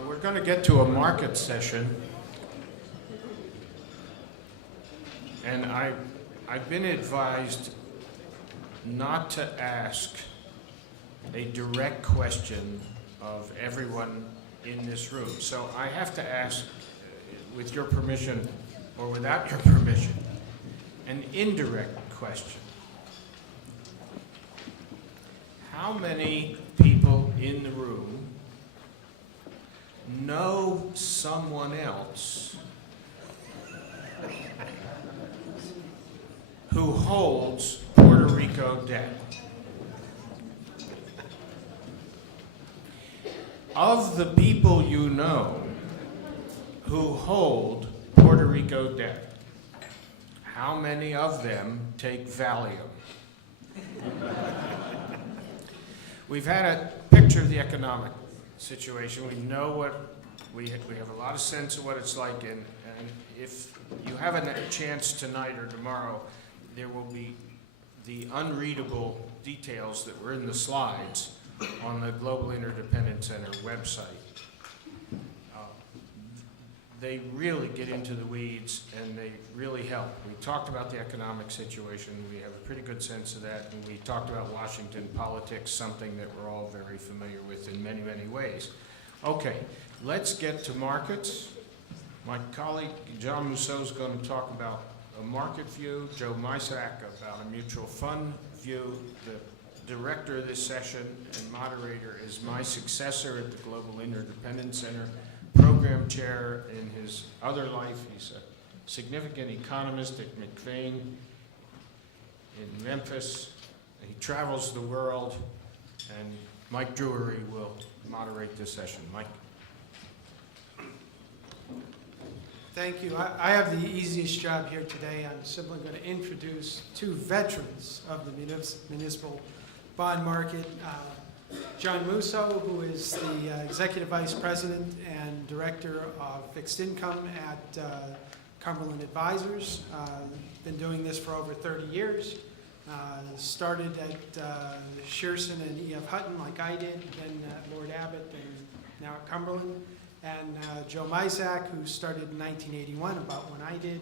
We're going to get to a market session, and I've been advised not to ask a direct question of everyone in this room. So I have to ask, with your permission or without your permission, an indirect question. How many people in the room know someone else who holds Puerto Rico debt? Of the people you know who hold Puerto Rico debt, how many of them take Valium? We've had a picture of the economic situation. We know what, we have a lot of sense of what it's like, and if you have a chance tonight or tomorrow, there will be the unreadable details that were in the slides on the Global Interdependence Center website. They really get into the weeds and they really help. We talked about the economic situation. We have a pretty good sense of that, and we talked about Washington politics, something that we're all very familiar with in many, many ways. Okay, let's get to markets. My colleague John Mousseau is going to talk about a market view, Joe Mysak about a mutual fund view. The director of this session and moderator is my successor at the Global Interdependence Center, program chair in his other life. He's a significant economist at McVeigh in Memphis. He travels the world, and Mike Drury will moderate this session. Mike. Thank you. I have the easiest job here today. I'm simply going to introduce two veterans of the municipal bond market. John Mousseau, who is the Executive Vice President and Director of Fixed Income at Cumberland Advisors. Been doing this for over 30 years. Started at Shearson and E.F. Hutton like I did, then at Lord Abbott, and now at Cumberland. And Joe Mysak, who started in 1981, about when I did,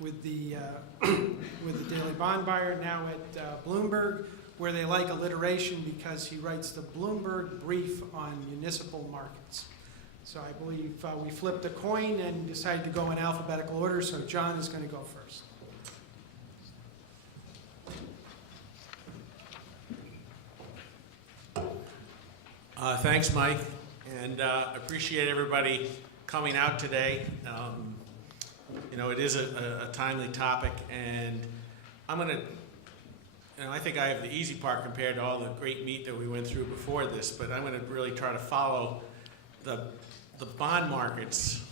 with the Daily Bond Buyer, now at Bloomberg, where they like alliteration because he writes the Bloomberg Brief on Municipal Markets. So I believe we flipped a coin and decided to go in alphabetical order, so John is going to go first. Thanks, Mike, and appreciate everybody coming out today. You know, it is a timely topic, and I'm going to, I think I have the easy part compared to all the great meat that we went through before this, but I'm going to really try to follow the bond market's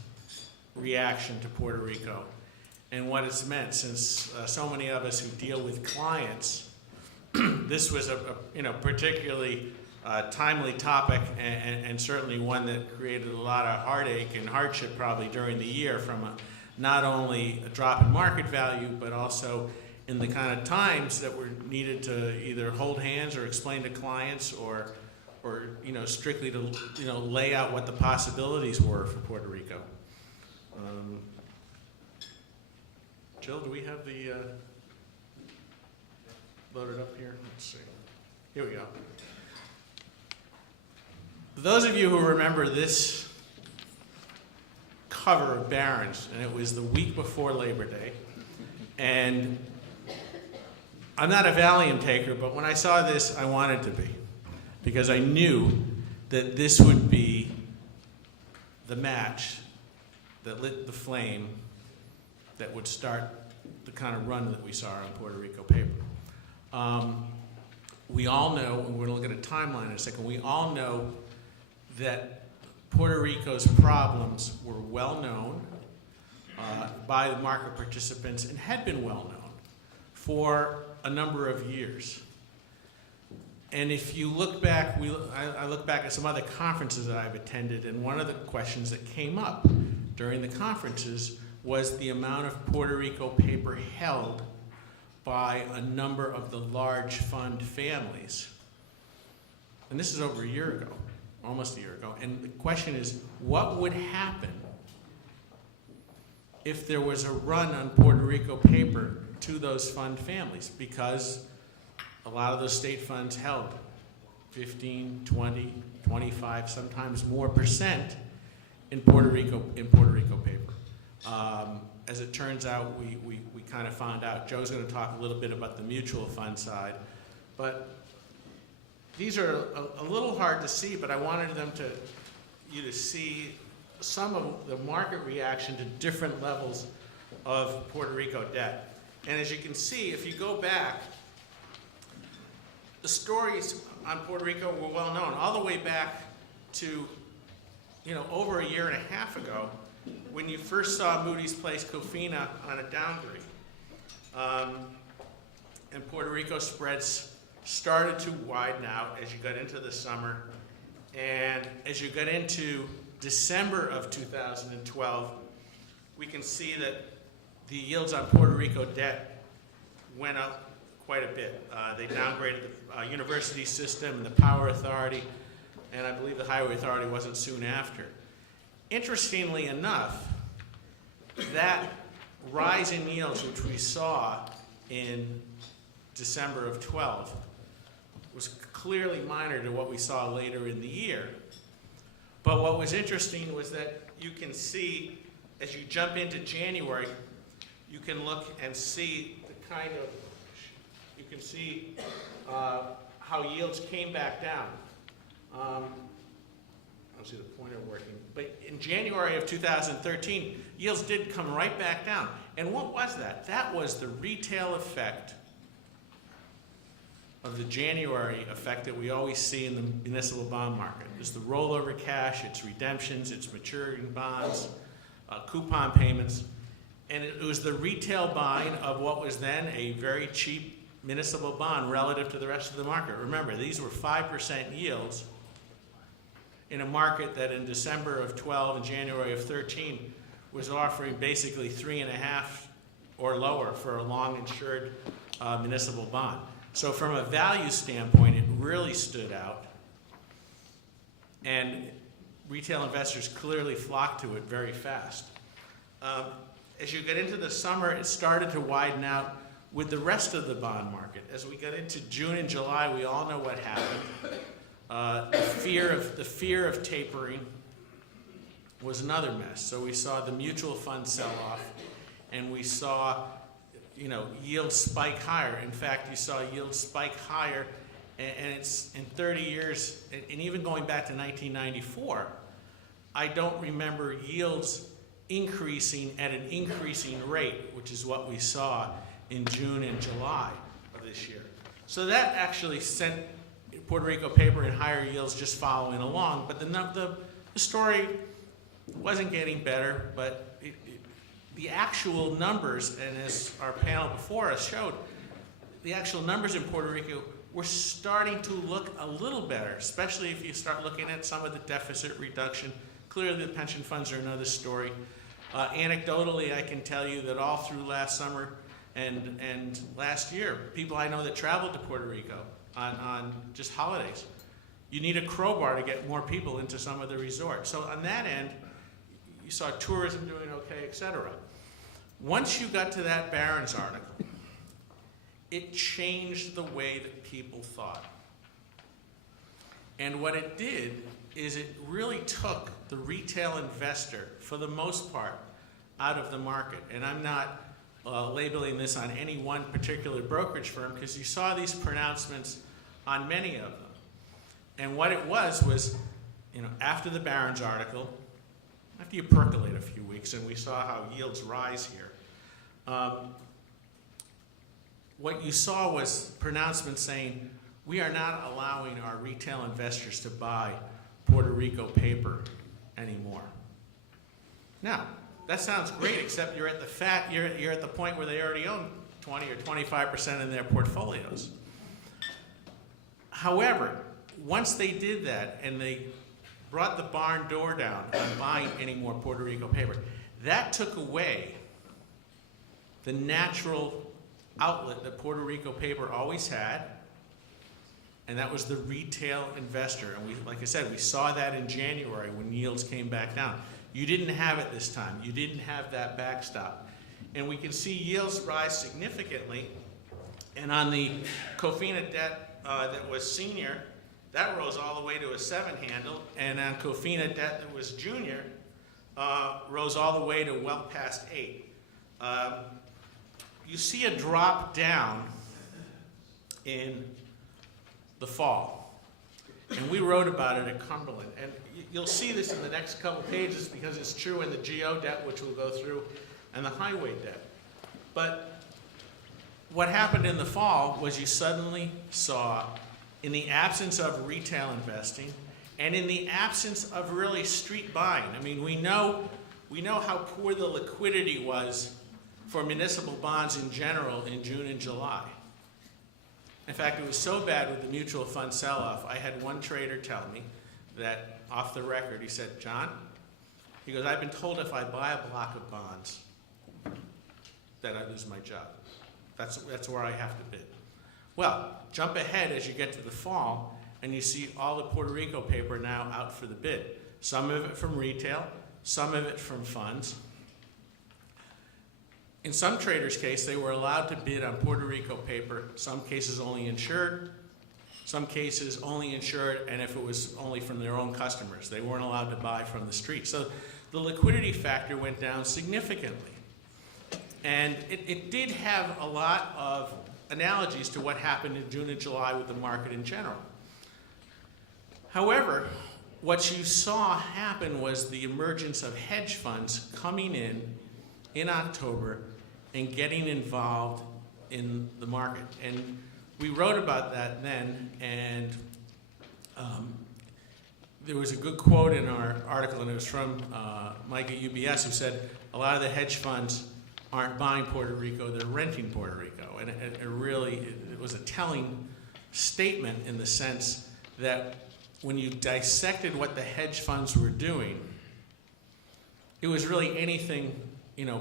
reaction to Puerto Rico and what it's meant, since so many of us who deal with clients, this was a particularly timely topic, and certainly one that created a lot of heartache and hardship probably during the year, from not only a drop in market value, but also in the kind of times that were needed to either hold hands or explain to clients, or strictly to lay out what the possibilities were for Puerto Rico. Jill, do we have the loaded up here? Let's see. Here we go. For those of you who remember this cover of Barron's, and it was the week before Labor Day, and I'm not a Valium taker, but when I saw this, I wanted to be, because I knew that this would be the match that lit the flame that would start the kind of run that we saw on Puerto Rico paper. We all know, and we're going to look at a timeline in a second, we all know that Puerto Rico's problems were well known by the market participants, and had been well known for a number of years. And if you look back, I look back at some other conferences that I've attended, and one of the questions that came up during the conferences was the amount of Puerto Rico paper held by a number of the large fund families. And this is over a year ago, almost a year ago. And the question is, what would happen if there was a run on Puerto Rico paper to those fund families? Because a lot of those state funds held 15, 20, 25, sometimes more percent in Puerto Rico paper. As it turns out, we kind of found out. Joe's going to talk a little bit about the mutual fund side, but these are a little hard to see, but I wanted you to see some of the market reaction to different levels of Puerto Rico debt. And as you can see, if you go back, the stories on Puerto Rico were well known, all the way back to, over a year and a half ago, when you first saw Moody's place Cofina on a downgrade. And Puerto Rico spreads started to widen out as you got into the summer. And as you got into December of 2012, we can see that the yields on Puerto Rico debt went up quite a bit. They downgraded the university system and the power authority, and I believe the highway authority wasn't soon after. Interestingly enough, that rise in yields which we saw in December of 12 was clearly minor to what we saw later in the year. But what was interesting was that you can see, as you jump into January, you can look and see the kind of, you can see how yields came back down. I don't see the pointer working. But in January of 2013, yields did come right back down. And what was that? That was the retail effect of the January effect that we always see in the municipal bond market. It's the rollover cash, it's redemptions, it's maturing bonds, coupon payments. And it was the retail buying of what was then a very cheap municipal bond relative to the rest of the market. Remember, these were 5% yields in a market that in December of 12 and January of 13 was offering basically 3.5 or lower for a long insured municipal bond. So from a value standpoint, it really stood out. And retail investors clearly flocked to it very fast. As you get into the summer, it started to widen out with the rest of the bond market. As we got into June and July, we all know what happened. The fear of tapering was another mess. So we saw the mutual fund sell off, and we saw yields spike higher. In fact, you saw yields spike higher, and it's in 30 years, and even going back to 1994, I don't remember yields increasing at an increasing rate, which is what we saw in June and July of this year. So that actually sent Puerto Rico paper in higher yields just following along, but the story wasn't getting better, but the actual numbers, and as our panel before us showed, the actual numbers in Puerto Rico were starting to look a little better, especially if you start looking at some of the deficit reduction. Clearly the pension funds are another story. Anecdotally, I can tell you that all through last summer and last year, people I know that traveled to Puerto Rico on just holidays, you need a crowbar to get more people into some of the resorts. So on that end, you saw tourism doing okay, et cetera. Once you got to that Barron's article, it changed the way that people thought. And what it did is it really took the retail investor, for the most part, out of the market. And I'm not labeling this on any one particular brokerage firm, because you saw these pronouncements on many of them. And what it was, after the Barron's article, after you percolate a few weeks, and we saw how yields rise here, what you saw was pronouncements saying, we are not allowing our retail investors to buy Puerto Rico paper anymore. Now, that sounds great, except you're at the point where they already own 20 or 25% in their portfolios. However, once they did that and they brought the barn door down on buying any more Puerto Rico paper, that took away the natural outlet that Puerto Rico paper always had, and that was the retail investor. And we, like I said, we saw that in January when yields came back down. You didn't have it this time. You didn't have that backstop. And we can see yields rise significantly. And on the Cofina debt that was senior, that rose all the way to a 7 handle. And on Cofina debt that was junior, rose all the way to well past 8. You see a drop down in the fall. And we wrote about it at Cumberland. And you'll see this in the next couple pages because it's true in the GO debt, which we'll go through, and the highway debt. But what happened in the fall was you suddenly saw, in the absence of retail investing, and in the absence of really street buying. I mean, we know how poor the liquidity was for municipal bonds in general in June and July. In fact, it was so bad with the mutual fund sell-off, I had one trader tell me that, off the record, he said, John, he goes, I've been told if I buy a block of bonds, that I lose my job. That's where I have to bid. Well, jump ahead as you get to the fall, and you see all the Puerto Rico paper now out for the bid. Some of it from retail, some of it from funds. In some traders' case, they were allowed to bid on Puerto Rico paper, some cases only insured, some cases only insured, and if it was only from their own customers. They weren't allowed to buy from the street. So the liquidity factor went down significantly. And it did have a lot of analogies to what happened in June and July with the market in general. However, what you saw happen was the emergence of hedge funds coming in October and getting involved in the market. And we wrote about that then, and there was a good quote in our article, and it was from Mike at UBS, who said a lot of the hedge funds aren't buying Puerto Rico, they're renting Puerto Rico. And it was a telling statement in the sense that when you dissected what the hedge funds were doing, it was really anything,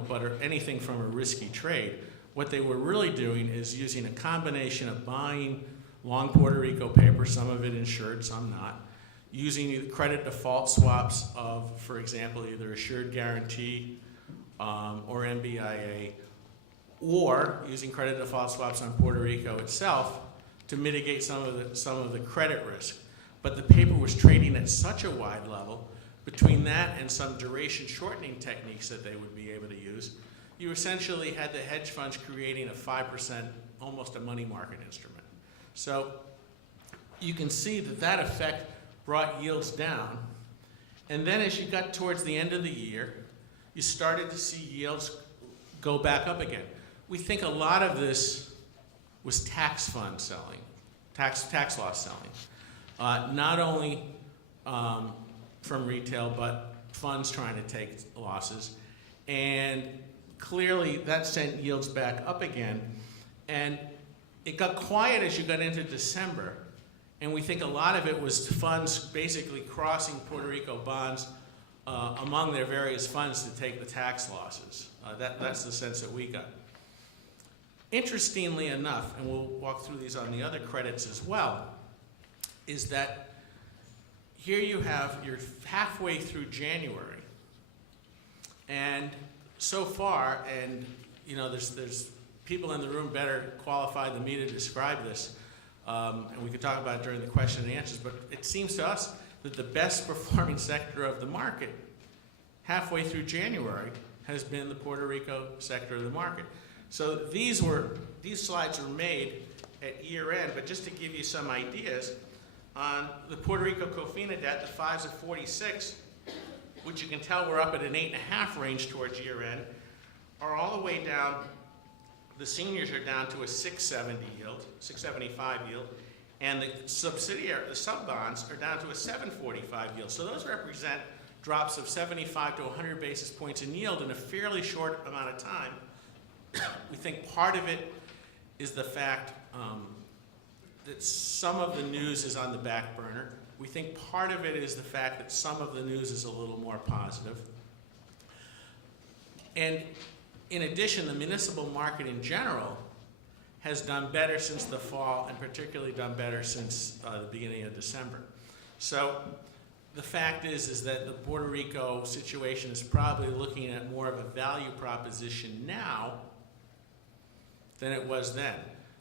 but anything from a risky trade. What they were really doing is using a combination of buying long Puerto Rico paper, some of it insured, some not, using credit default swaps of, for example, either assured guarantee or MBIA, or using credit default swaps on Puerto Rico itself to mitigate some of the credit risk. But the paper was trading at such a wide level, between that and some duration shortening techniques that they would be able to use, you essentially had the hedge funds creating a 5%, almost a money market instrument. So you can see that effect brought yields down. And then as you got towards the end of the year, you started to see yields go back up again. We think a lot of this was tax fund selling, tax loss selling. Not only from retail, but funds trying to take losses. And clearly that sent yields back up again. And it got quiet as you got into December. And we think a lot of it was funds basically crossing Puerto Rico bonds among their various funds to take the tax losses. That's the sense that we got. Interestingly enough, and we'll walk through these on the other credits as well, is that here you're halfway through January, and so far, and there's people in the room better qualified than me to describe this, and we could talk about it during the question and answers, but it seems to us that the best performing sector of the market halfway through January has been the Puerto Rico sector of the market. So these slides were made at year end, but just to give you some ideas, on the Puerto Rico Cofina debt, the 5s at 46, which you can tell we're up at an 8.5 range towards year end, are all the way down. The seniors are down to a 670 yield, 675 yield, and the sub bonds are down to a 745 yield. So those represent drops of 75 to 100 basis points in yield in a fairly short amount of time. We think part of it is the fact that some of the news is on the back burner. We think part of it is the fact that some of the news is a little more positive. And in addition, the municipal market in general has done better since the fall, and particularly done better since the beginning of December. So the fact is that the Puerto Rico situation is probably looking at more of a value proposition now than it was then.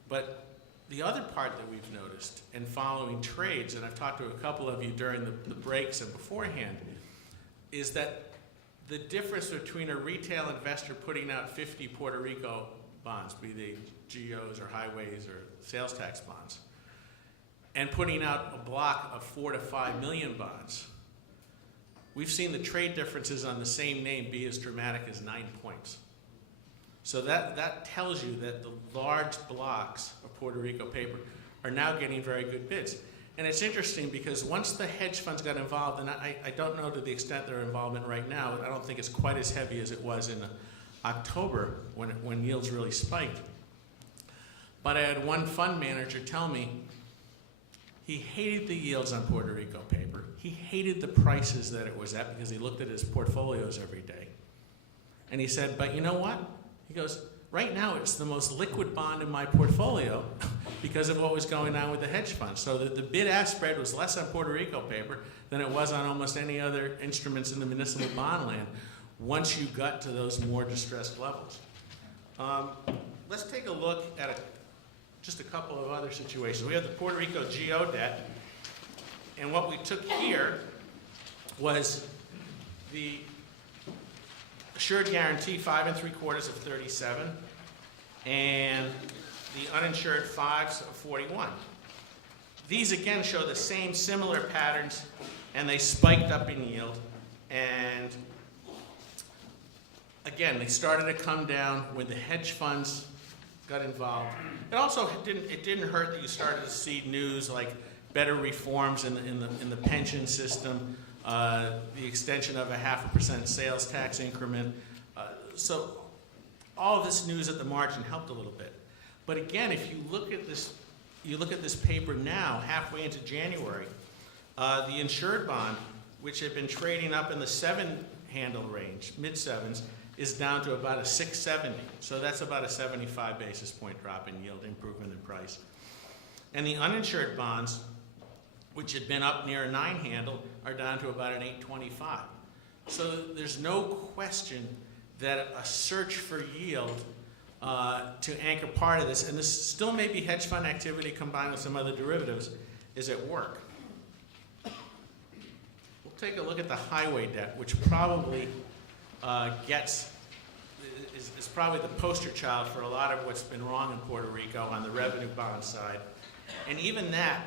But the other part that we've noticed in following trades, and I've talked to a couple of you during the breaks and beforehand, is that the difference between a retail investor putting out 50 Puerto Rico bonds, be they GOs or highways or sales tax bonds, and putting out a block of 4 to 5 million bonds, we've seen the trade differences on the same name be as dramatic as 9 points. So that tells you that the large blocks of Puerto Rico paper are now getting very good bids. And it's interesting because once the hedge funds got involved, and I don't know to the extent their involvement right now, I don't think it's quite as heavy as it was in October when yields really spiked. But I had one fund manager tell me he hated the yields on Puerto Rico paper. He hated the prices that it was at because he looked at his portfolios every day. And he said, but you know what? He goes, right now it's the most liquid bond in my portfolio because of what was going on with the hedge funds. So the bid-ask spread was less on Puerto Rico paper than it was on almost any other instruments in the municipal bond land once you got to those more distressed levels. Let's take a look at just a couple of other situations. We have the Puerto Rico GO debt, and what we took here was the assured guarantee 5 3/4 of 37, and the uninsured 5s of 41. These again show the same similar patterns, and they spiked up in yield. And again, they started to come down when the hedge funds got involved. It also didn't hurt that you started to see news like better reforms in the pension system, the extension of a 0.5% sales tax increment. So all of this news at the margin helped a little bit. But again, if you look at this paper now, halfway into January, the insured bond, which had been trading up in the 7-handle range, mid-sevens, is down to about a 670. So that's about a 75 basis point drop in yield, improvement in price. And the uninsured bonds, which had been up near a 9-handle, are down to about an 825. So there's no question that a search for yield to anchor part of this, and this still may be hedge fund activity combined with some other derivatives, is at work. We'll take a look at the highway debt, which probably is probably the poster child for a lot of what's been wrong in Puerto Rico on the revenue bond side. And even that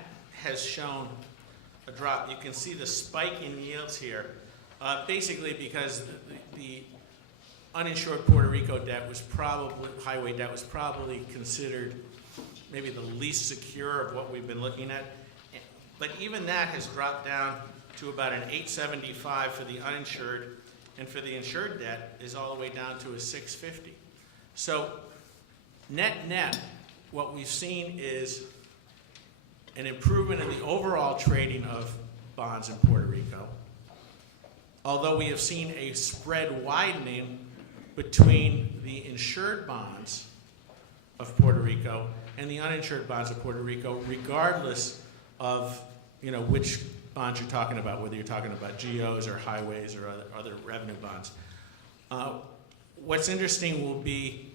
has shown a drop. You can see the spike in yields here, basically because the uninsured Puerto Rico debt was probably, highway debt was probably considered maybe the least secure of what we've been looking at. But even that has dropped down to about an 875 for the uninsured, and for the insured debt is all the way down to a 650. So net, what we've seen is an improvement in the overall trading of bonds in Puerto Rico, although we have seen a spread widening between the insured bonds of Puerto Rico and the uninsured bonds of Puerto Rico, regardless of which bonds you're talking about, whether you're talking about GOs or highways or other revenue bonds. What's interesting will be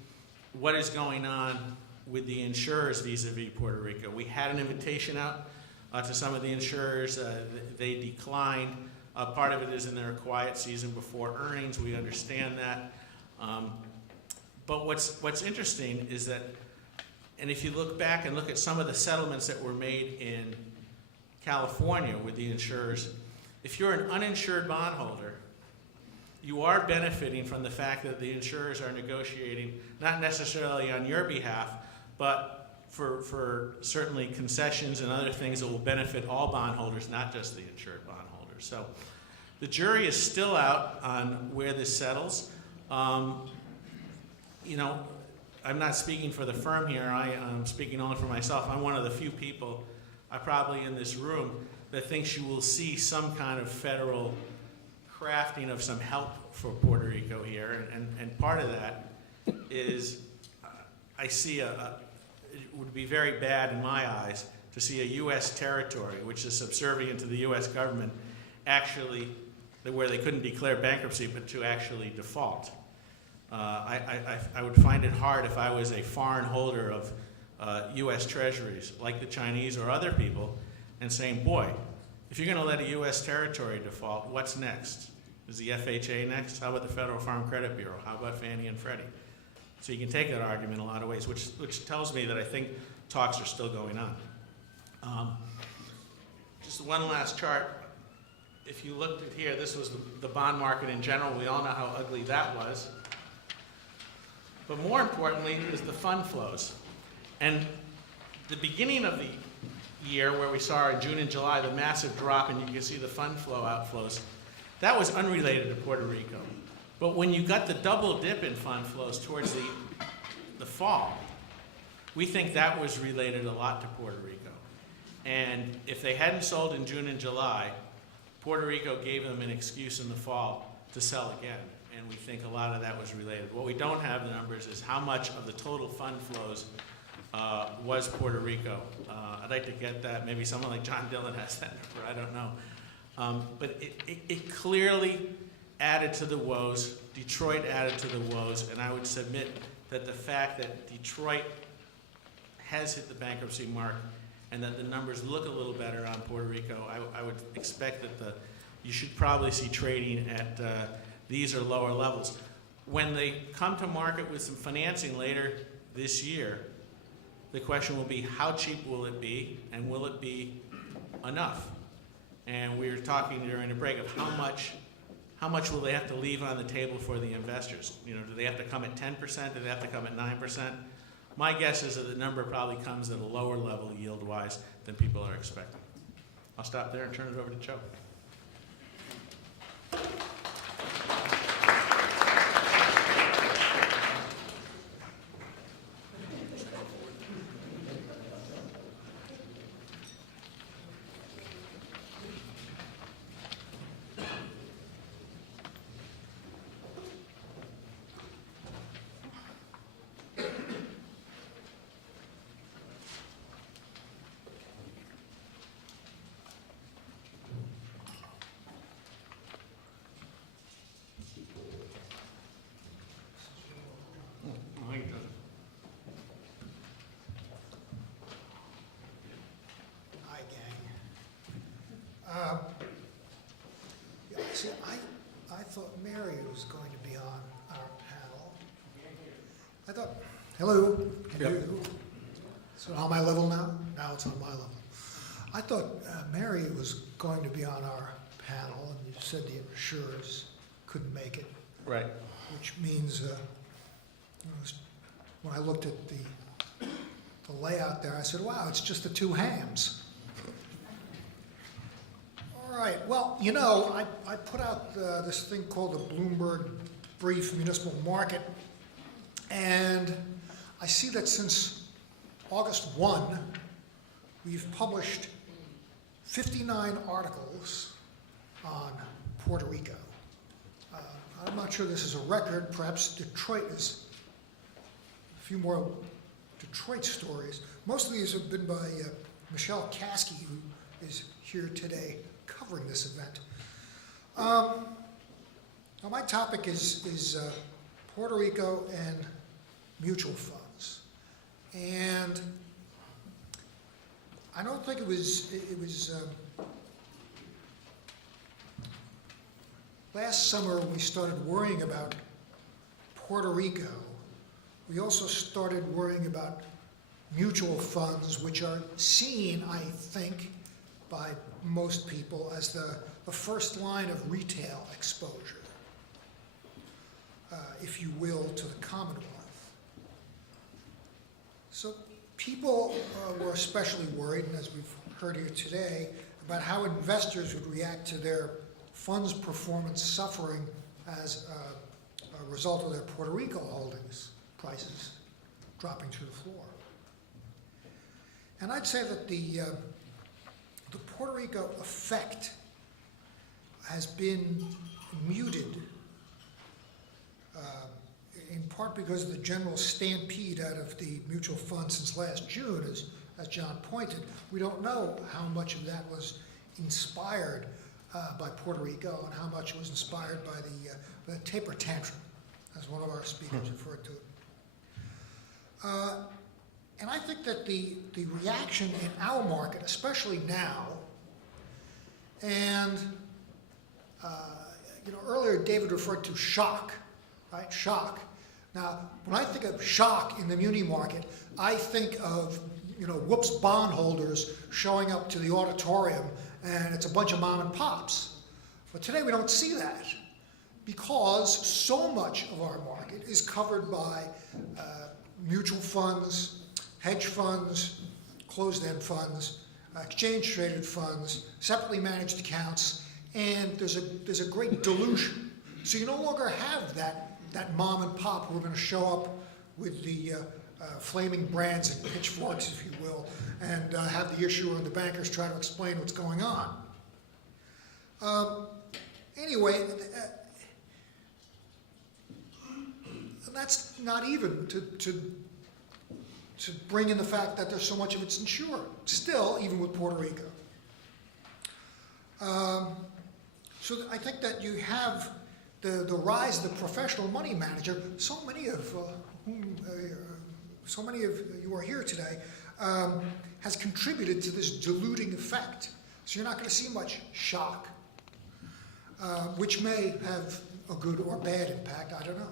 what is going on with the insurers vis-a-vis Puerto Rico. We had an invitation out to some of the insurers. They declined. Part of it is in their quiet season before earnings. We understand that. But what's interesting is that, and if you look back and look at some of the settlements that were made in California with the insurers, if you're an uninsured bondholder, you are benefiting from the fact that the insurers are negotiating, not necessarily on your behalf, but for certainly concessions and other things that will benefit all bondholders, not just the insured bondholders. So the jury is still out on where this settles. I'm not speaking for the firm here. I'm speaking only for myself. I'm one of the few people probably in this room that thinks you will see some kind of federal crafting of some help for Puerto Rico here. And part of that is I see it would be very bad in my eyes to see a U.S. territory, which is subservient to the U.S. government, actually, where they couldn't declare bankruptcy, but to actually default. I would find it hard if I was a foreign holder of U.S. treasuries, like the Chinese or other people, and saying, boy, if you're going to let a U.S. territory default, what's next? Is the FHA next? How about the Federal Farm Credit Bureau? How about Fannie and Freddie? So you can take that argument in a lot of ways, which tells me that I think talks are still going on. Just one last chart. If you looked at here, this was the bond market in general. We all know how ugly that was. But more importantly is the fund flows. And the beginning of the year, where we saw in June and July the massive drop, and you can see the fund flow outflows, that was unrelated to Puerto Rico. But when you got the double dip in fund flows towards the fall, we think that was related a lot to Puerto Rico. And if they hadn't sold in June and July, Puerto Rico gave them an excuse in the fall to sell again. And we think a lot of that was related. What we don't have the numbers is how much of the total fund flows was Puerto Rico. I'd like to get that. Maybe someone like John Dillon has that number. I don't know. But it clearly added to the woes. Detroit added to the woes. And I would submit that the fact that Detroit has hit the bankruptcy mark and that the numbers look a little better on Puerto Rico, I would expect that you should probably see trading at these or lower levels. When they come to market with some financing later this year, the question will be how cheap will it be, and will it be enough? And we were talking during the break of how much will they have to leave on the table for the investors? You know, do they have to come at 10%? Do they have to come at 9%? My guess is that the number probably comes at a lower level yield-wise than people are expecting. I'll stop there and turn it over to Joe. See, I thought Mary was going to be on our panel. I thought, hello, can you, is it on my level now? Now it's on my level. I thought Mary was going to be on our panel, and you said the insurers couldn't make it. Right. Which means, when I looked at the layout there, I said, wow, it's just the two hams. All right, well, you know, I put out this thing called the Bloomberg Brief Municipal Market, and I see that since August 1, we've published 59 articles on Puerto Rico. I'm not sure this is a record. Perhaps Detroit is a few more Detroit stories. Most of these have been by Michelle Caskey, who is here today covering this event. Now my topic is Puerto Rico and mutual funds. And I don't think it was last summer when we started worrying about Puerto Rico. We also started worrying about mutual funds, which are seen, I think, by most people as the first line of retail exposure, if you will, to the Commonwealth. So people were especially worried, and as we've heard here today, about how investors would react to their funds' performance suffering as a result of their Puerto Rico holdings prices dropping to the floor. And I'd say that the Puerto Rico effect has been muted in part because of the general stampede out of the mutual fund since last June, as John pointed. We don't know how much of that was inspired by Puerto Rico and how much was inspired by the taper tantrum, as one of our speakers referred to it. And I think that the reaction in our market, especially now, and earlier David referred to shock, right? Shock. Now, when I think of shock in the muni market, I think of whoops bondholders showing up to the auditorium, and it's a bunch of mom and pops. But today we don't see that because so much of our market is covered by mutual funds, hedge funds, closed-end funds, exchange-traded funds, separately managed accounts, and there's a great dilution. So you no longer have that mom and pop who are going to show up with the flaming brands and pitchforks, if you will, and have the issuer and the bankers try to explain what's going on. Anyway, that's not even to bring in the fact that there's so much of it's insured, still, even with Puerto Rico. So I think that you have the rise of the professional money manager. So many of you are here today has contributed to this diluting effect. So you're not going to see much shock, which may have a good or bad impact. I don't know.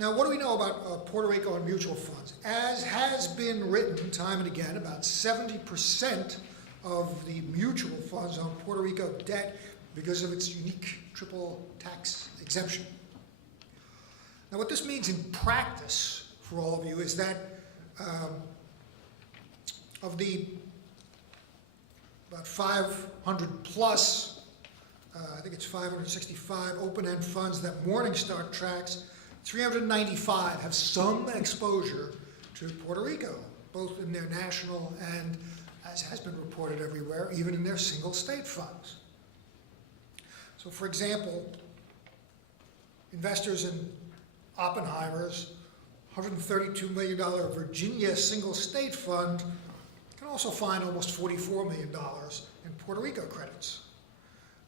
Now, what do we know about Puerto Rico and mutual funds? As has been written time and again, about 70% of the mutual funds on Puerto Rico debt because of its unique triple tax exemption. Now, what this means in practice for all of you is that of the about 500 plus, I think it's 565 open-end funds that Morningstar tracks, 395 have some exposure to Puerto Rico, both in their national and, as has been reported everywhere, even in their single state funds. So for example, investors in Oppenheimer's $132 million Virginia single state fund can also find almost $44 million in Puerto Rico credits.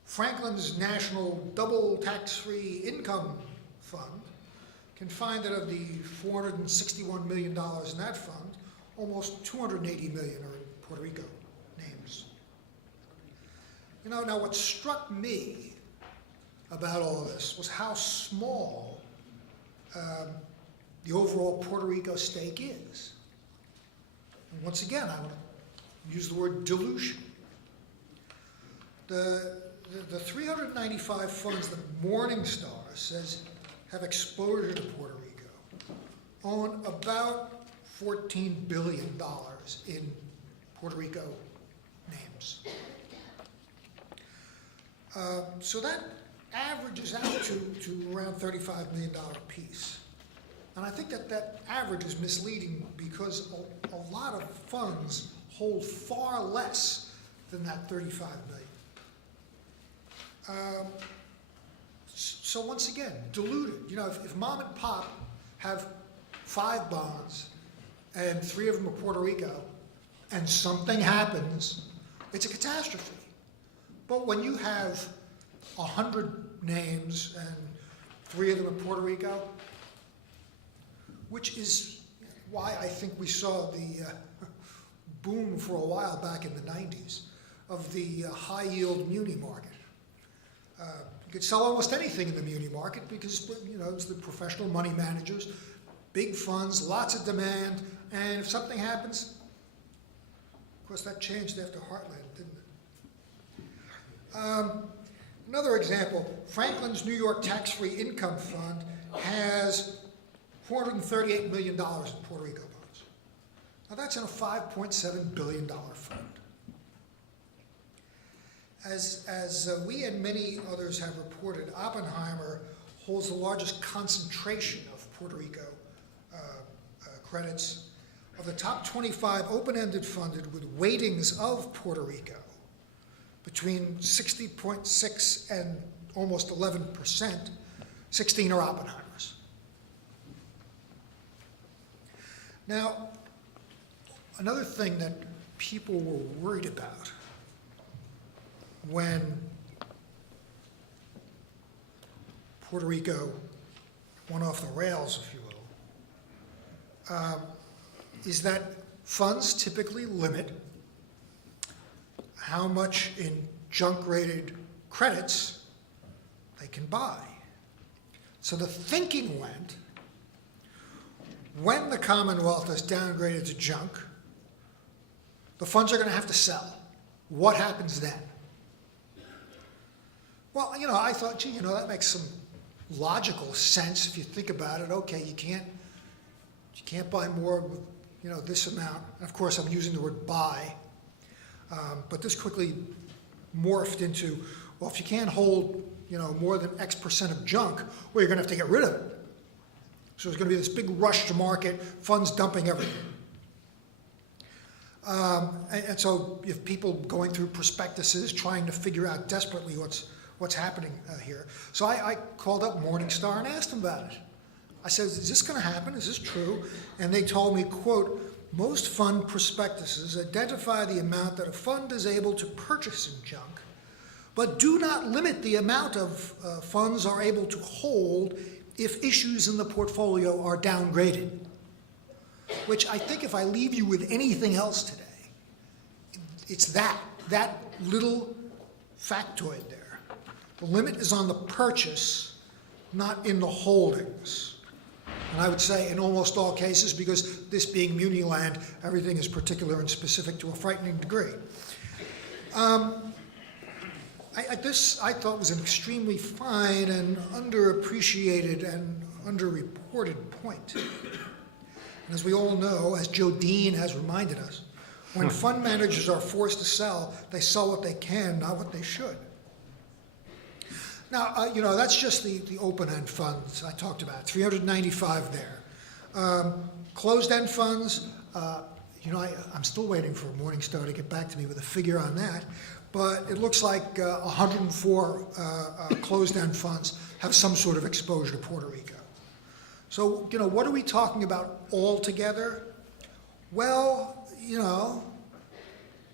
Franklin's National Double Tax-Free Income Fund can find that of the $461 million in that fund, almost $280 million are in Puerto Rico names. Now what struck me about all of this was how small the overall Puerto Rico stake is. And once again, I want to use the word dilution. The 395 funds that Morningstar says have exposure to Puerto Rico own about $14 billion in Puerto Rico names. So that averages out to around $35 million a piece. And I think that average is misleading because a lot of funds hold far less than that $35 million. So once again, diluted. If mom and pop have 5 bonds and 3 of them are Puerto Rico and something happens, it's a catastrophe. But when you have 100 names and 3 of them are Puerto Rico, which is why I think we saw the boom for a while back in the 90s of the high-yield muni market. You could sell almost anything in the muni market because it's the professional money managers, big funds, lots of demand, and if something happens, of course that changed after Heartland, didn't it? Another example, Franklin's New York Tax-Free Income Fund has $438 million in Puerto Rico bonds. Now that's in a $5.7 billion fund. As we and many others have reported, Oppenheimer holds the largest concentration of Puerto Rico credits. Of the top 25 open-ended funded with weightings of Puerto Rico, between 60.6 and almost 11%, 16 are Oppenheimers. Now, another thing that people were worried about when Puerto Rico went off the rails, if you will, is that funds typically limit how much in junk-rated credits they can buy. So the thinking went, when the Commonwealth is downgraded to junk, the funds are going to have to sell. What happens then? Well, I thought, gee, that makes some logical sense if you think about it. Okay, you can't buy more with, this amount. And of course, I'm using the word buy, but this quickly morphed into, well, if you can't hold, more than X percent of junk, well, you're going to have to get rid of it. So there's going to be this big rush to market, funds dumping everything. And so if people going through prospectuses, trying to figure out desperately what's happening here. So I called up Morningstar and asked them about it. I said, is this going to happen? Is this true? And they told me, quote, most fund prospectuses identify the amount that a fund is able to purchase in junk, but do not limit the amount of funds are able to hold if issues in the portfolio are downgraded. Which I think if I leave you with anything else today, it's that little factoid there. The limit is on the purchase, not in the holdings. And I would say in almost all cases, because this being muni land, everything is particular and specific to a frightening degree. This I thought was an extremely fine and underappreciated and underreported point. And as we all know, as Joe Dean has reminded us, when fund managers are forced to sell, they sell what they can, not what they should. Now, that's just the open-end funds I talked about, 395 there. Closed-end funds, I'm still waiting for Morningstar to get back to me with a figure on that, but it looks like 104 closed-end funds have some sort of exposure to Puerto Rico. So, what are we talking about altogether? Well,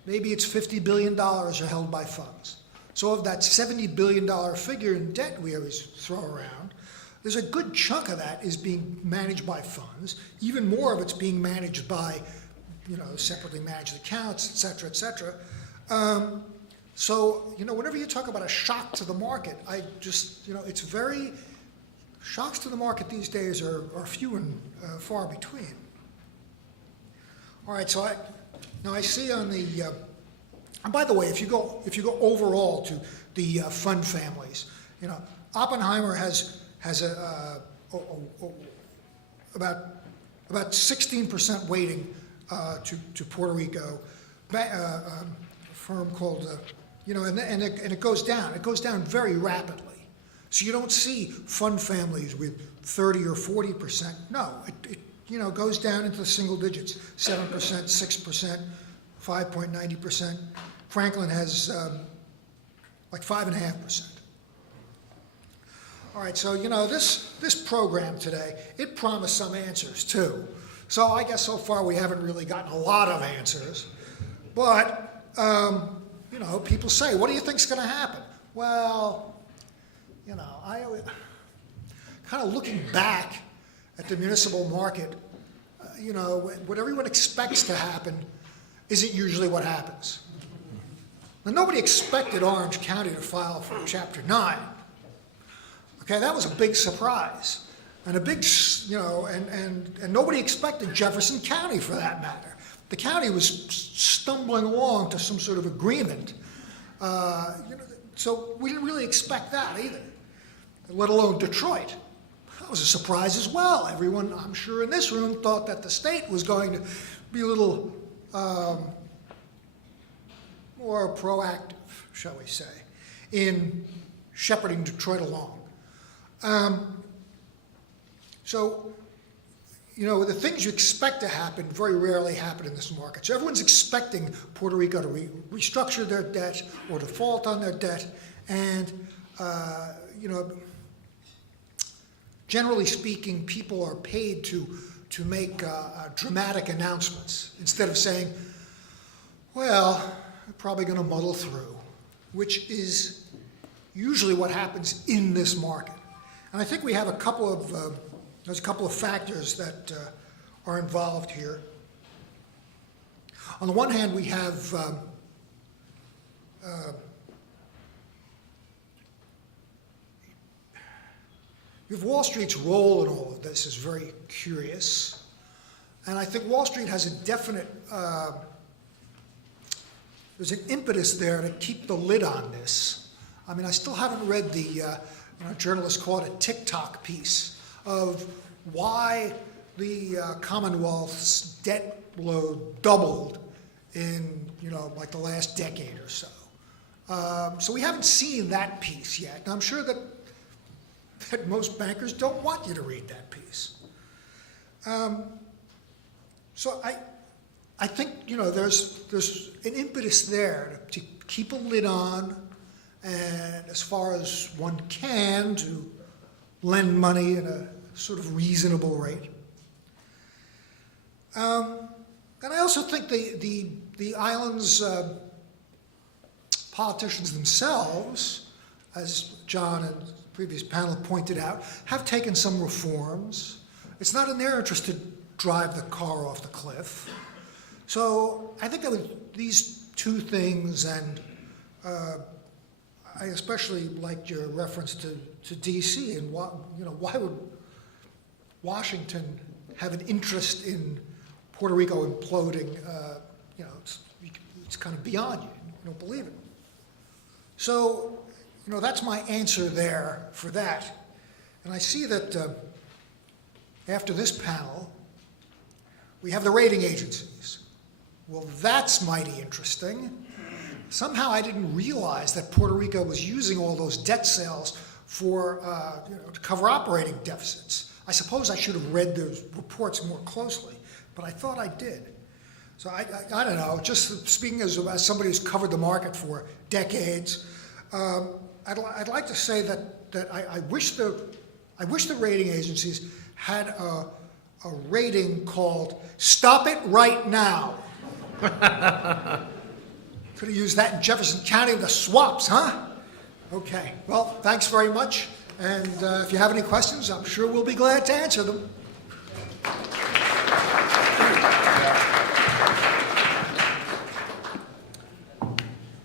maybe it's $50 billion are held by funds. So of that $70 billion figure in debt we always throw around, there's a good chunk of that is being managed by funds. Even more of it's being managed by, separately managed accounts, et cetera, et cetera. So, whenever you talk about a shock to the market, I just, it's very, shocks to the market these days are few and far between. All right, so I see on the, and by the way, if you go overall to the fund families, Oppenheimer has about 16% weighting to Puerto Rico. A firm called, and it goes down. It goes down very rapidly. So you don't see fund families with 30 or 40%. No, it goes down into the single digits, 7%, 6%, 5.90%. Franklin has like 5.5%. All right, so this program today, it promised some answers too. So I guess so far we haven't really gotten a lot of answers, but people say, what do you think's going to happen? Well, I kind of looking back at the municipal market, what everyone expects to happen isn't usually what happens. Now, nobody expected Orange County to file for Chapter 9. Okay, that was a big surprise. And a big, and nobody expected Jefferson County for that matter. The county was stumbling along to some sort of agreement. So we didn't really expect that either, let alone Detroit. That was a surprise as well. Everyone, I'm sure in this room, thought that the state was going to be a little more proactive, shall we say, in shepherding Detroit along. So, the things you expect to happen very rarely happen in this market. So everyone's expecting Puerto Rico to restructure their debt or default on their debt. And, generally speaking, people are paid to to make dramatic announcements instead of saying, well, we're probably going to muddle through, which is usually what happens in this market. And I think we have there's a couple of factors that are involved here. On the one hand, we have Wall Street's role in all of this is very curious. And I think Wall Street has a definite, there's an impetus there to keep the lid on this. I mean, I still haven't read the, journalists call it a TikTok piece of why the Commonwealth's debt load doubled in, like the last decade or so. So we haven't seen that piece yet. And I'm sure that most bankers don't want you to read that piece. So I think, there's an impetus there to keep a lid on, and as far as one can, to lend money at a sort of reasonable rate. And I also think the island's politicians themselves, as John and the previous panel pointed out, have taken some reforms. It's not in their interest to drive the car off the cliff. So I think that with these two things, and I especially liked your reference to D.C. and why would Washington have an interest in Puerto Rico imploding? It's kind of beyond you. You don't believe it. So, that's my answer there for that. And I see that after this panel, we have the rating agencies. Well, that's mighty interesting. Somehow I didn't realize that Puerto Rico was using all those debt sales for, to cover operating deficits. I suppose I should have read those reports more closely, but I thought I did. So I don't know, just speaking as somebody who's covered the market for decades, I'd like to say that I wish the rating agencies had a rating called "Stop It Right Now." Could have used that in Jefferson County with the swaps, huh? Okay, well, thanks very much. And if you have any questions, I'm sure we'll be glad to answer them.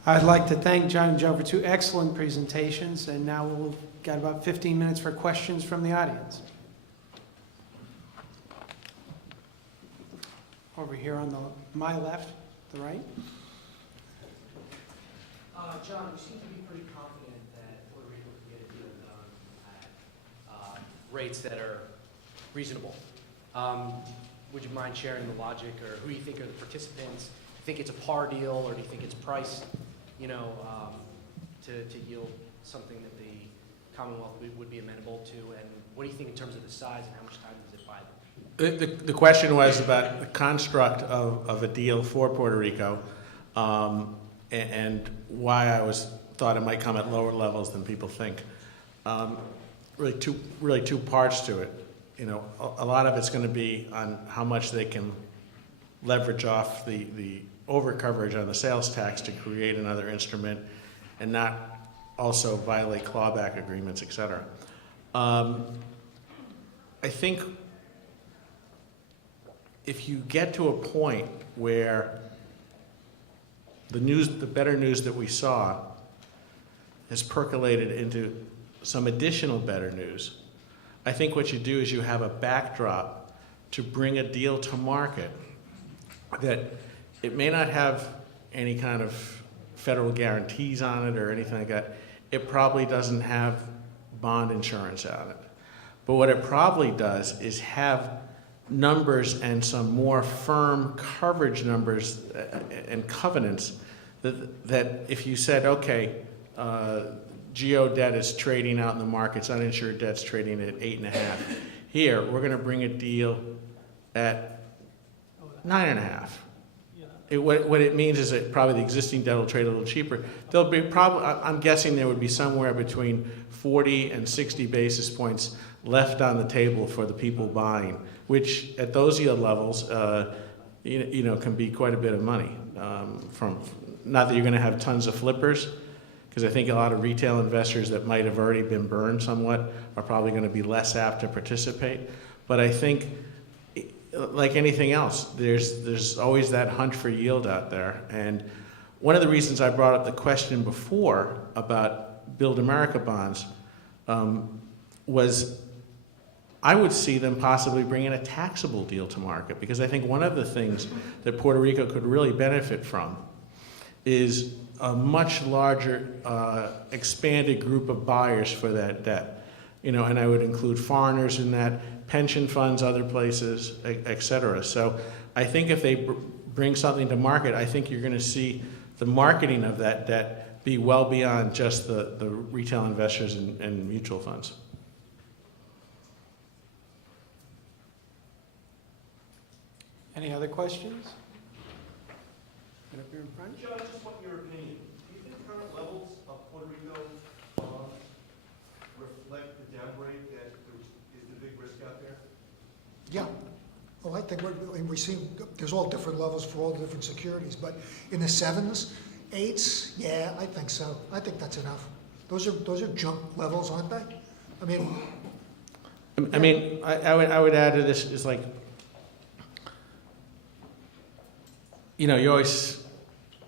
I'd like to thank John and Joe for two excellent presentations, and now we've got about 15 minutes for questions from the audience. Over here on my left, the right. John, you seem to be pretty confident that Puerto Rico can get a deal done at rates that are reasonable. Would you mind sharing the logic, or who you think are the participants? Do you think it's a par deal, or do you think it's priced, to yield something that the Commonwealth would be amenable to? And what do you think in terms of the size, and how much time does it buy them? The question was about the construct of a deal for Puerto Rico, and why I thought it might come at lower levels than people think. Really two parts to it. A lot of it's going to be on how much they can leverage off the over-coverage on the sales tax to create another instrument and not also violate clawback agreements, et cetera. I think if you get to a point where the better news that we saw has percolated into some additional better news, I think what you do is you have a backdrop to bring a deal to market that it may not have any kind of federal guarantees on it or anything like that. It probably doesn't have bond insurance on it. But what it probably does is have numbers and some more firm coverage numbers and covenants that if you said, okay, GO debt is trading out in the markets, uninsured debt's trading at 8.5. Here, we're going to bring a deal at 9.5. what it means is that probably the existing debt will trade a little cheaper. There'll be I'm guessing there would be somewhere between 40 and 60 basis points left on the table for the people buying, which at those yield levels, can be quite a bit of money. Not that you're going to have tons of flippers, because I think a lot of retail investors that might have already been burned somewhat are probably going to be less apt to participate. But I think, like anything else, there's always that hunt for yield out there. And one of the reasons I brought up the question before about Build America bonds was I would see them possibly bringing a taxable deal to market, because I think one of the things that Puerto Rico could really benefit from is a much larger expanded group of buyers for that debt. And I would include foreigners in that, pension funds, other places, et cetera. So I think if they bring something to market, I think you're going to see the marketing of that debt be well beyond just the retail investors and mutual funds. Any other questions? Right up here in front. John, just want your opinion. Do you think current levels of Puerto Rico bonds reflect the downgrade that is the big risk out there? Yeah. Well, I think we're seeing, there's all different levels for all different securities, but in the 7s, 8s, yeah, I think so. I think that's enough. Those are junk levels, aren't they? I would add to this is like, you always,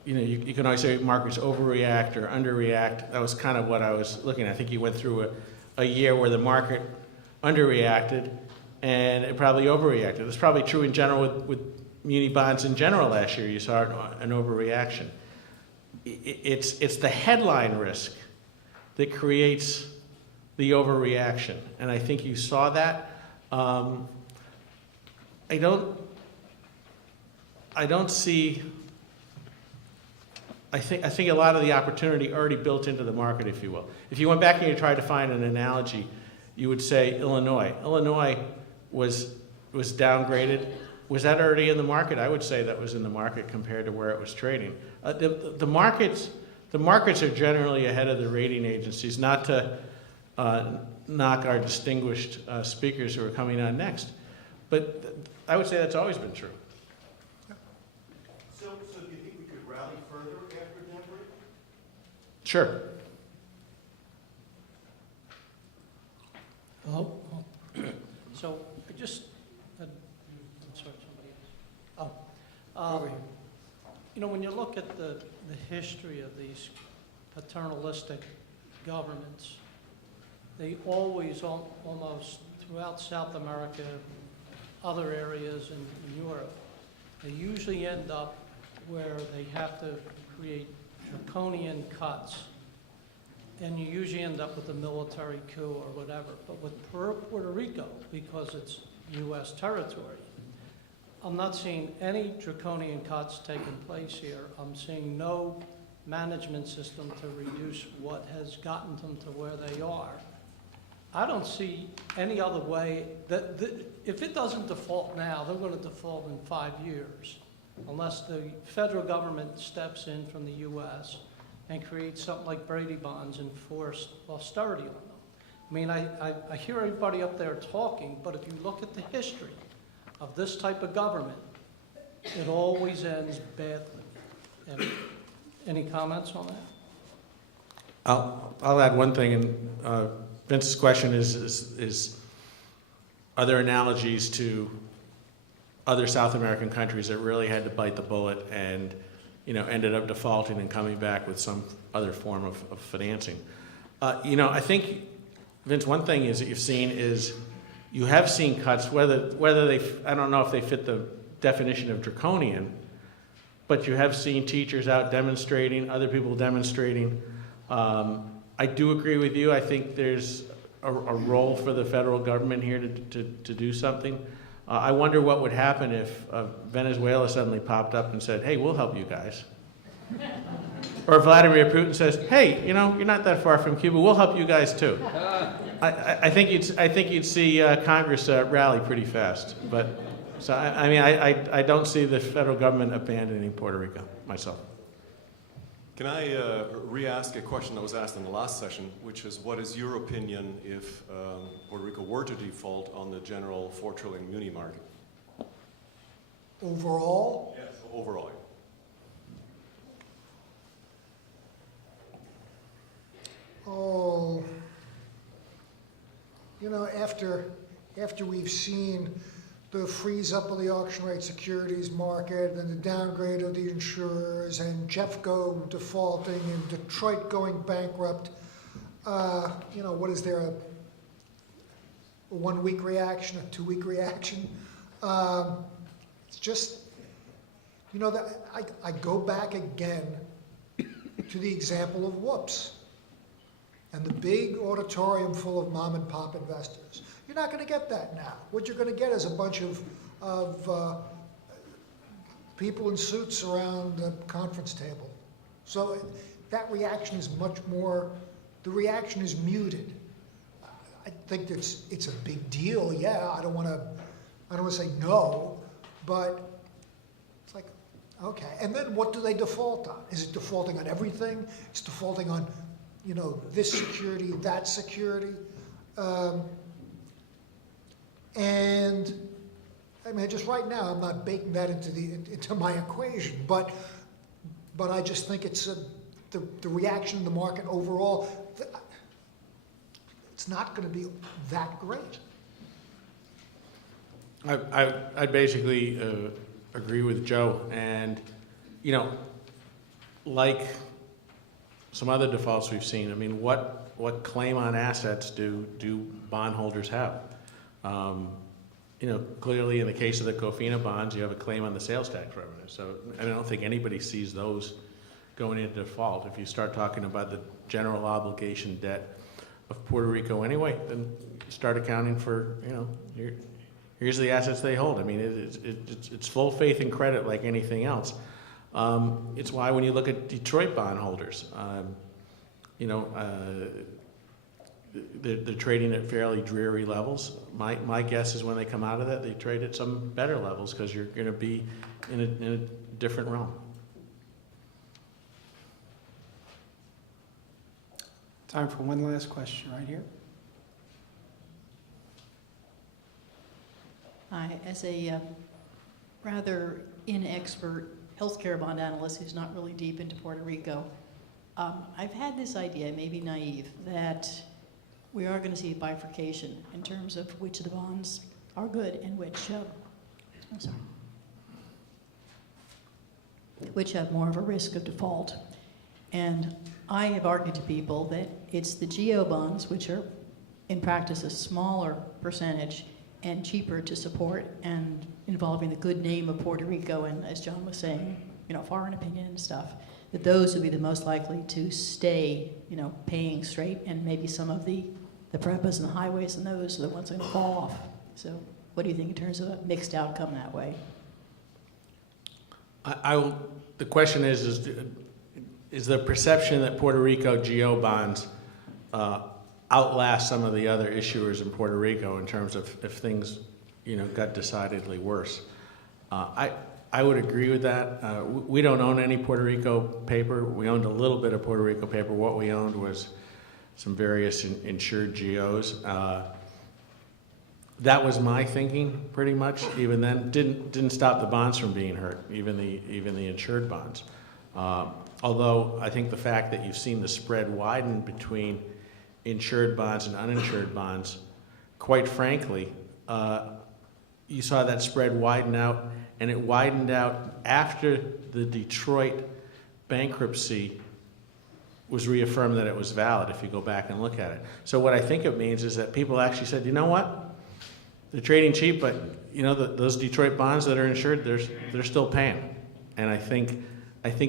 you can always say markets overreact or underreact. That was kind of what I was looking at. I think you went through a year where the market underreacted and it probably overreacted. It's probably true in general with muni bonds in general last year. You saw an overreaction. It's the headline risk that creates the overreaction, and I think you saw that. I don't see. I think a lot of the opportunity already built into the market, if you will. If you went back and you tried to find an analogy, you would say Illinois. Illinois was downgraded. Was that already in the market? I would say that was in the market compared to where it was trading. The markets are generally ahead of the rating agencies. Not to knock our distinguished speakers who are coming on next, but I would say that's always been true. So do you think we could rally further after Denver? Sure. Hello? So I just, I'm sorry, somebody else. Over here. When you look at the history of these paternalistic governments, they always, almost throughout South America, other areas in Europe, they usually end up where they have to create draconian cuts, and you usually end up with a military coup or whatever. But with Puerto Rico, because it's U.S. territory, I'm not seeing any draconian cuts taking place here. I'm seeing no management system to reduce what has gotten them to where they are. I don't see any other way that if it doesn't default now, they're going to default in 5 years, unless the federal government steps in from the U.S. and creates something like Brady bonds and force austerity on them. I hear everybody up there talking, but if you look at the history of this type of government, it always ends badly. Any comments on that? I'll add one thing, and Vince's question is are there analogies to other South American countries that really had to bite the bullet and ended up defaulting and coming back with some other form of financing? I think, Vince, one thing is that you've seen is you have seen cuts, whether they, I don't know if they fit the definition of draconian, but you have seen teachers out demonstrating, other people demonstrating. I do agree with you. I think there's a role for the federal government here to do something. I wonder what would happen if Venezuela suddenly popped up and said, hey, we'll help you guys. Or Vladimir Putin says, hey, you're not that far from Cuba, we'll help you guys too. I think you'd see Congress rally pretty fast. But So, I mean, I don't see the federal government abandoning Puerto Rico myself. Can I re-ask a question that was asked in the last session, which is, what is your opinion if Puerto Rico were to default on the general $4 trillion muni market? Overall, Yes. Overall. oh, after we've seen the freeze up of the auction rate securities market and the downgrade of the insurers and Jeffco defaulting and Detroit going bankrupt, what is there, a 1 week reaction, a 2 week reaction? It's just, that I go back again to the example of Whoops and the big auditorium full of mom and pop investors. You're not going to get that now. What you're going to get is a bunch of people in suits around the conference table. So that reaction is much more, the reaction is muted. I think it's a big deal, yeah. I don't want to say no, but it's like, okay. And then what do they default on? Is it defaulting on everything? It's defaulting on, this security, that security. And I mean, just right now, I'm not baking that into my equation, but I just think it's the reaction in the market overall. It's not going to be that great. I basically agree with Joe, and like some other defaults we've seen, I mean, what claim on assets do bondholders have? Clearly in the case of the COFINA bonds, you have a claim on the sales tax revenue. So I don't think anybody sees those going into default. If you start talking about the general obligation debt of Puerto Rico anyway, then start accounting for, here's the assets they hold. I mean, it's full faith and credit like anything else. It's why when you look at Detroit bondholders, they're trading at fairly dreary levels. My guess is when they come out of that, they trade at some better levels because you're going to be in a different realm. Time for one last question right here. Hi, as a rather inexpert healthcare bond analyst who's not really deep into Puerto Rico, I've had this idea, maybe naive, that we are going to see a bifurcation in terms of which of the bonds are good and which have more of a risk of default. And I have argued to people that it's the GO bonds, which are in practice a smaller percentage and cheaper to support and involving the good name of Puerto Rico and, as John was saying, foreign opinion and stuff, that those would be the most likely to stay, paying straight, and maybe some of the PREPAs and the highways and those are the ones that are going to fall off. So what do you think in terms of a mixed outcome that way? The question is the perception that Puerto Rico GO bonds outlast some of the other issuers in Puerto Rico in terms of if things, got decidedly worse. I would agree with that. We don't own any Puerto Rico paper. We owned a little bit of Puerto Rico paper. What we owned was some various insured GOs. That was my thinking, pretty much. Even then, didn't stop the bonds from being hurt, even the insured bonds. Although I think the fact that you've seen the spread widen between insured bonds and uninsured bonds, quite frankly, you saw that spread widen out, and it widened out after the Detroit bankruptcy was reaffirmed that it was valid, if you go back and look at it. So what I think it means is that people actually said, you know what? They're trading cheap, but those Detroit bonds that are insured, they're still paying. And I think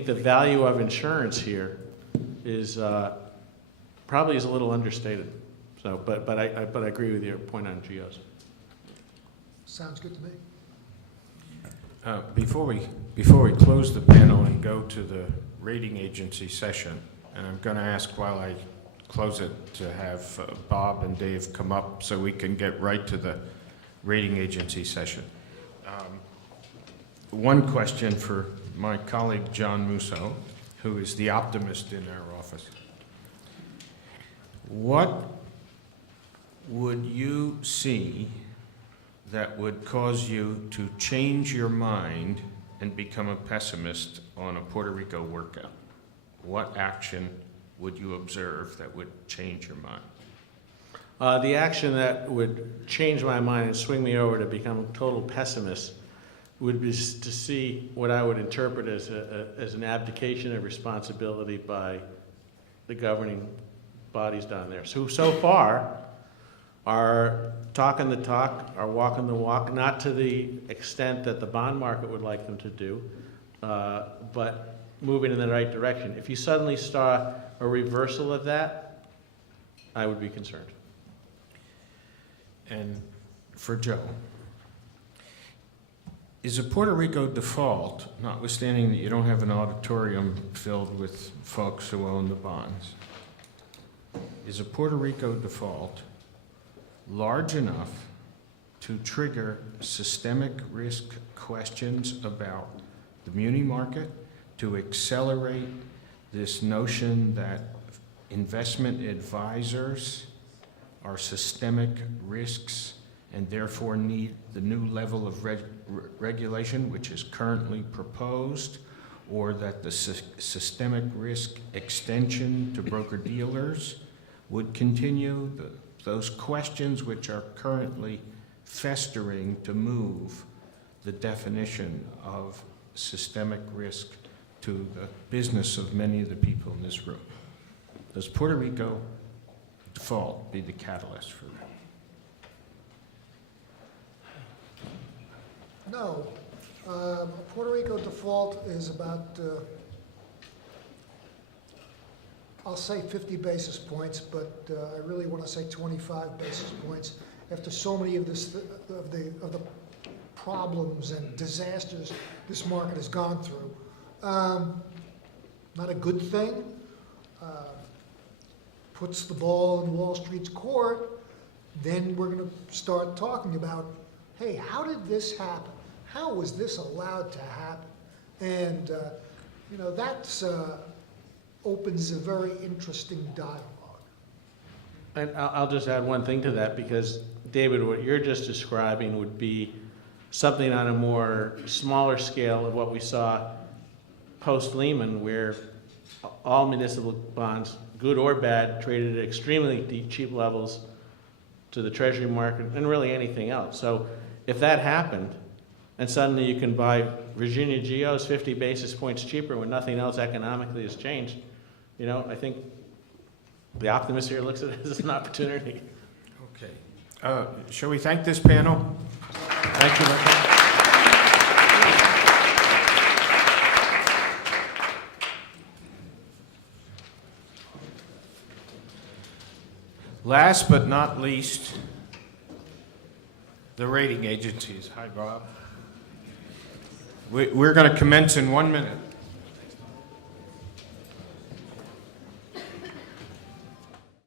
the value of insurance here is probably is a little understated. So, but I agree with your point on GOs. Sounds good to me. Before we close the panel and go to the rating agency session, and I'm going to ask while I close it to have Bob and Dave come up so we can get right to the rating agency session. One question for my colleague John Musso, who is the optimist in our office. What would you see that would cause you to change your mind and become a pessimist on a Puerto Rico workout? What action would you observe that would change your mind? The action that would change my mind and swing me over to become a total pessimist would be to see what I would interpret as an abdication of responsibility by the governing bodies down there, who so far are talking the talk, are walking the walk, not to the extent that the bond market would like them to do, but moving in the right direction. If you suddenly saw a reversal of that, I would be concerned. And for Joe, is a Puerto Rico default, notwithstanding that you don't have an auditorium filled with folks who own the bonds, is a Puerto Rico default large enough to trigger systemic risk questions about the muni market, to accelerate this notion that investment advisors are systemic risks and therefore need the new level of regulation which is currently proposed, or that the systemic risk extension to broker-dealers would continue? Those questions which are currently festering to move the definition of systemic risk to the business of many of the people in this room. Does Puerto Rico default be the catalyst for that? No. Puerto Rico default is about, I'll say 50 basis points, but I really want to say 25 basis points after so many of the problems and disasters this market has gone through. Not a good thing. Puts the ball in Wall Street's court. Then we're going to start talking about, hey, how did this happen? How was this allowed to happen? And, that's opens a very interesting dialogue. And I'll just add one thing to that, because, David, what you're just describing would be something on a more smaller scale of what we saw post-Lehman, where all municipal bonds, good or bad, traded at extremely cheap levels to the Treasury market and really anything else. So if that happened, and suddenly you can buy Virginia Geos 50 basis points cheaper when nothing else economically has changed, I think the optimist here looks at it as an opportunity. Okay. Shall we thank this panel? Thank you. Last but not least, the rating agencies. Hi, Bob. We're going to commence in 1 minute.